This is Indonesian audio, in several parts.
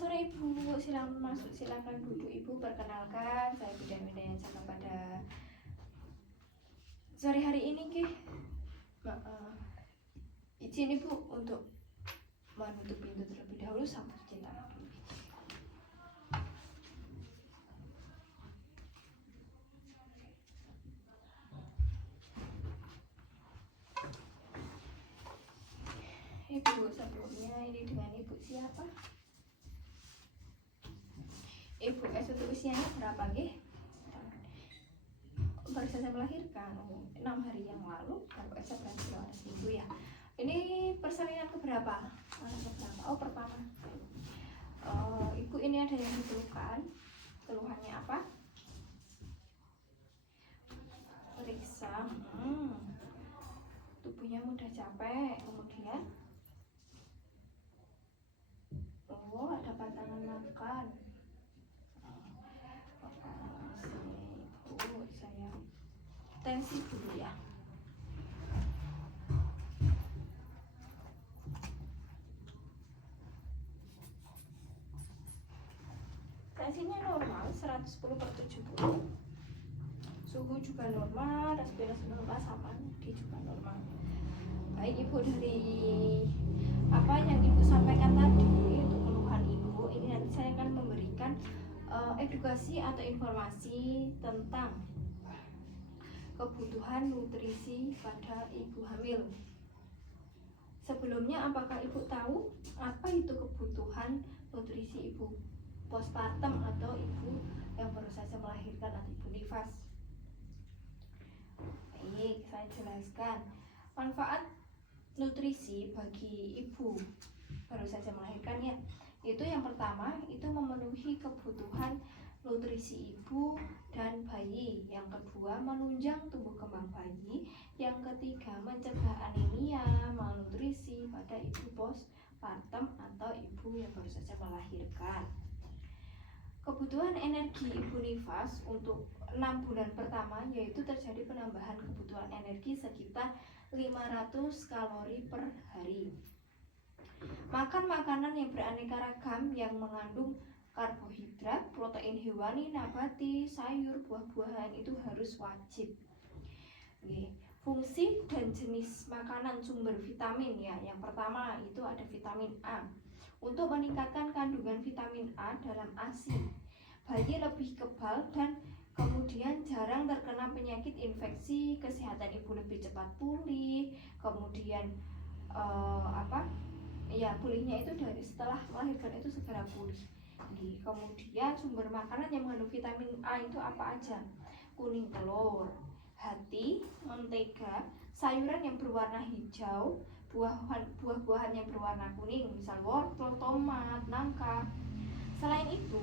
sore Ibu, silakan masuk, silakan duduk Ibu. Perkenalkan, saya Bidan Widayasa pada sore hari ini izin Ibu untuk menutup pintu terlebih dahulu sampai cuci tangan dulu. Ibu, sebelumnya ini dengan Ibu siapa? Ibu untuk usianya berapa nggih? Baru saja melahirkan 6 hari yang lalu. Kalau saya berarti Ibu ya. Ini persalinan keberapa? Anak keberapa? Oh, pertama. Ibu ini ada yang dikeluhkan. Keluhannya apa? Periksa. Tubuhnya mudah capek. Kemudian ada pantangan makan. Ibu, saya tensi dulu ya. Tensinya normal 110/70. Suhu juga normal, respirasi normal, sama dia juga normal. Baik Ibu, dari apa yang Ibu sampaikan tadi untuk keluhan Ibu, ini nanti saya akan memberikan edukasi atau informasi tentang kebutuhan nutrisi pada ibu hamil. Sebelumnya, apakah Ibu tahu apa itu kebutuhan nutrisi ibu postpartum atau ibu yang baru saja melahirkan atau ibu nifas? Baik, saya jelaskan manfaat nutrisi bagi ibu baru saja melahirkan ya. Itu yang pertama, itu memenuhi kebutuhan nutrisi ibu dan bayi. Yang kedua, menunjang tumbuh kembang bayi. Yang ketiga, mencegah anemia, malnutrisi pada ibu postpartum atau ibu yang baru saja melahirkan. Kebutuhan energi ibu nifas untuk 6 bulan pertama yaitu terjadi penambahan kebutuhan energi sekitar 500 kalori per hari. Makan makanan yang beraneka ragam yang mengandung karbohidrat, protein hewani, nabati, sayur, buah-buahan itu harus wajib. Fungsi dan jenis makanan sumber vitamin ya. Yang pertama itu ada vitamin A. Untuk meningkatkan kandungan vitamin A dalam ASI, bayi lebih kebal dan kemudian jarang terkena penyakit infeksi, kesehatan ibu lebih cepat pulih, kemudian pulihnya itu dari setelah melahirkan itu segera pulih. Kemudian sumber makanan yang mengandung vitamin A itu apa aja? Kuning telur, hati, mentega, sayuran yang berwarna hijau, buah-buahan yang berwarna kuning, misal wortel, tomat, nangka. Selain itu,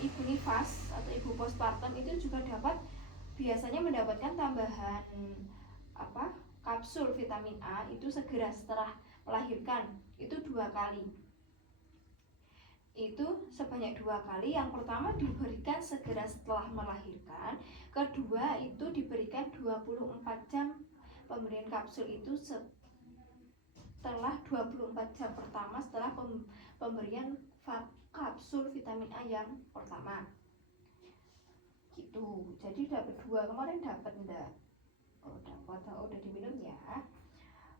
ibu nifas atau ibu postpartum itu juga biasanya mendapatkan tambahan kapsul vitamin A itu segera setelah melahirkan, itu 2 kali. Itu sebanyak 2 kali. Yang pertama diberikan segera setelah melahirkan, kedua itu diberikan 24 jam. Pemberian kapsul itu setelah 24 jam pertama setelah pemberian kapsul vitamin A yang pertama. Gitu. Jadi dapat 2, kemarin dapat enggak? Oh, dapat. Udah diminum ya.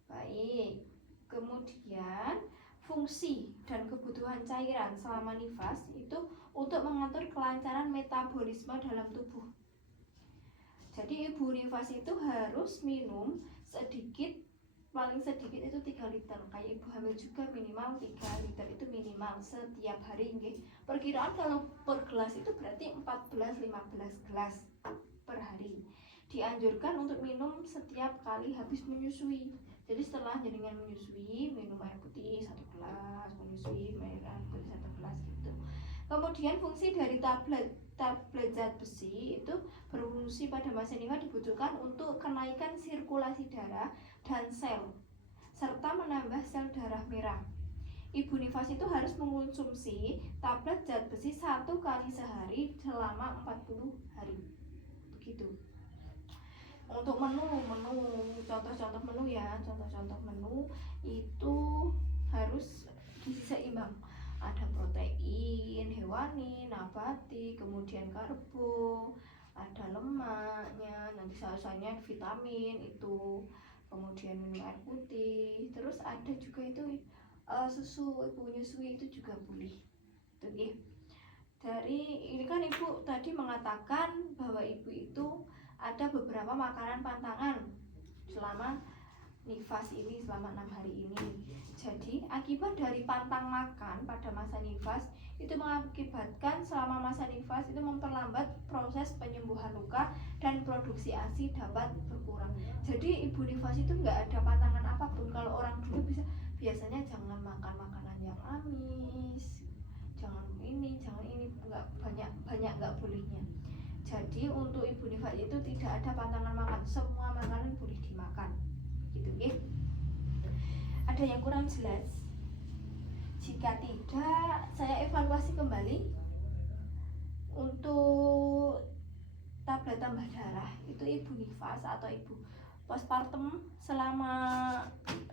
Baik. Kemudian fungsi dan kebutuhan cairan selama nifas itu untuk mengatur kelancaran metabolisme dalam tubuh. Jadi ibu nifas itu harus minum sedikit, paling sedikit itu 3 liter. Kayak ibu hamil juga minimal 3 liter itu minimal setiap hari. Perkiraan kalau per gelas itu berarti 14-15 gelas per hari. Dianjurkan untuk minum setiap kali habis menyusui. Jadi setelah jaringan menyusui, minum air putih 1 gelas, menyusui air putih 1 gelas gitu. Kemudian fungsi dari tablet zat besi itu berfungsi pada masa nifas dibutuhkan untuk kenaikan sirkulasi darah dan sel, serta menambah sel darah merah. Ibu nifas itu harus mengonsumsi tablet zat besi 1 kali sehari selama 40 hari. Begitu. Untuk menu contoh-contoh menu ya, contoh-contoh menu itu harus gizi seimbang. Ada ada protein hewani, nabati, kemudian karbo, ada lemaknya, nanti sayur-sayurnya vitamin itu, kemudian minum air putih, terus ada juga itu susu, ibu menyusui itu juga boleh. Itu ya. Dari ini kan ibu tadi mengatakan bahwa ibu itu ada beberapa makanan pantangan selama nifas ini, selama 6 hari ini. Jadi akibat dari pantang makan pada masa nifas itu mengakibatkan selama masa nifas itu memperlambat proses penyembuhan luka dan produksi ASI dapat berkurang. Jadi ibu nifas itu nggak ada pantangan apapun. Kalau orang dulu biasanya jangan makan makanan yang amis, jangan ini banyak nggak bolehnya. Jadi untuk ibu nifas itu tidak ada pantangan makan, semua makanan boleh dimakan gitu ya. Ada yang kurang jelas? Jika tidak, saya evaluasi kembali untuk tablet tambah darah. Itu ibu nifas atau ibu postpartum selama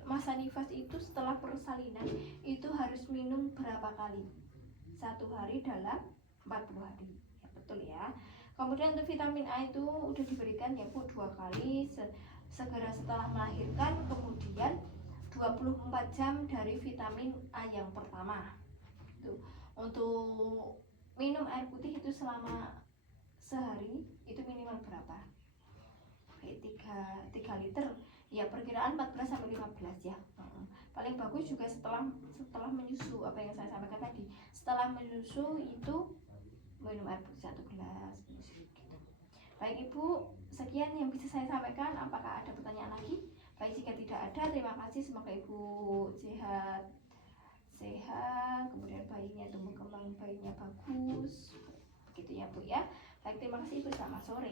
masa nifas itu setelah persalinan itu harus minum berapa kali? 1 hari dalam 40 hari ya, betul ya. Kemudian untuk vitamin A itu udah diberikan ya Bu 2 kali segera setelah melahirkan, kemudian 24 jam dari vitamin A yang pertama. Tuh. Untuk minum air putih itu selama sehari itu minimal berapa? Kayak 3 liter. Ya perkiraan 14 sampai 15 ya. Paling bagus juga setelah menyusu, apa yang saya sampaikan tadi. Setelah menyusu itu minum air putih 1 gelas gitu. Baik Ibu, sekian yang bisa saya sampaikan. Apakah ada pertanyaan lagi? Baik, jika tidak ada, terima kasih. Semoga Ibu sehat, kemudian bayinya tumbuh kembang bayinya bagus. Begitu ya Bu ya. Baik, terima kasih Ibu, selamat sore.